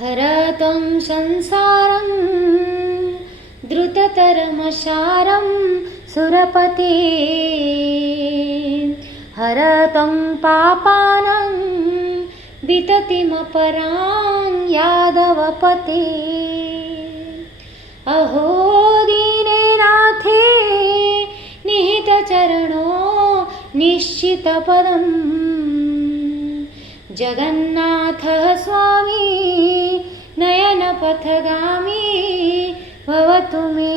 हरतं संसारं द्रुततरमशारं सुरपते हरतं पापानां विततिमपरां यादवपते अहो दीनेनाथे निहितचरणो निश्चितपदम् जगन्नाथः स्वामी नयनपथगामी भवतु मे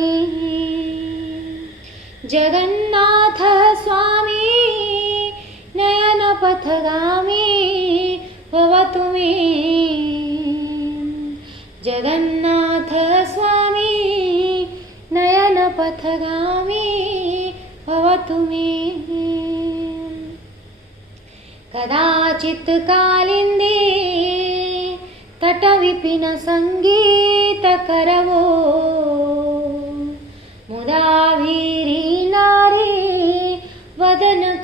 जगन्नाथः स्वामी नयनपथगामी भवतु मे जगन्नाथः स्वामी नयनपथगामी भवतु मे कदाचित् कालिन्दे तटविपिनसङ्गीतकरवो मुदा वीरीनारे वदनकमलास्वाद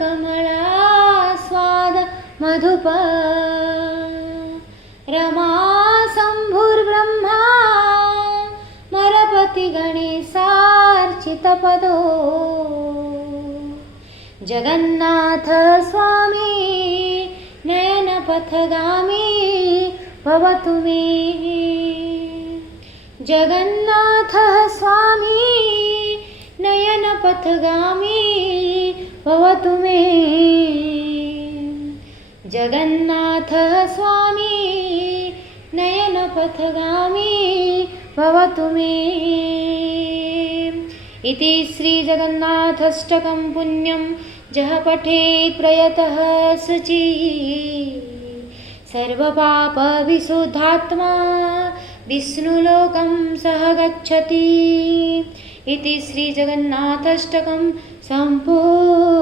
मधुप रमा शम्भुर्ब्रह्मा मरपतिगणेशार्चितपदो जगन्नाथ स्वामी नयनपथगामी भवतु मे जगन्नाथः स्वामी नयनपथगामी भवतु मे जगन्नाथः स्वामी नयनपथगामी भवतु मे इति श्रीजगन्नाथाष्टकं पुण्यं जः पठेत् प्रयतः शुचि सर्वपापविशुद्धात्मा विष्णुलोकं सह गच्छति इति श्रीजगन्नाथाष्टकं सम्पूर्णम्।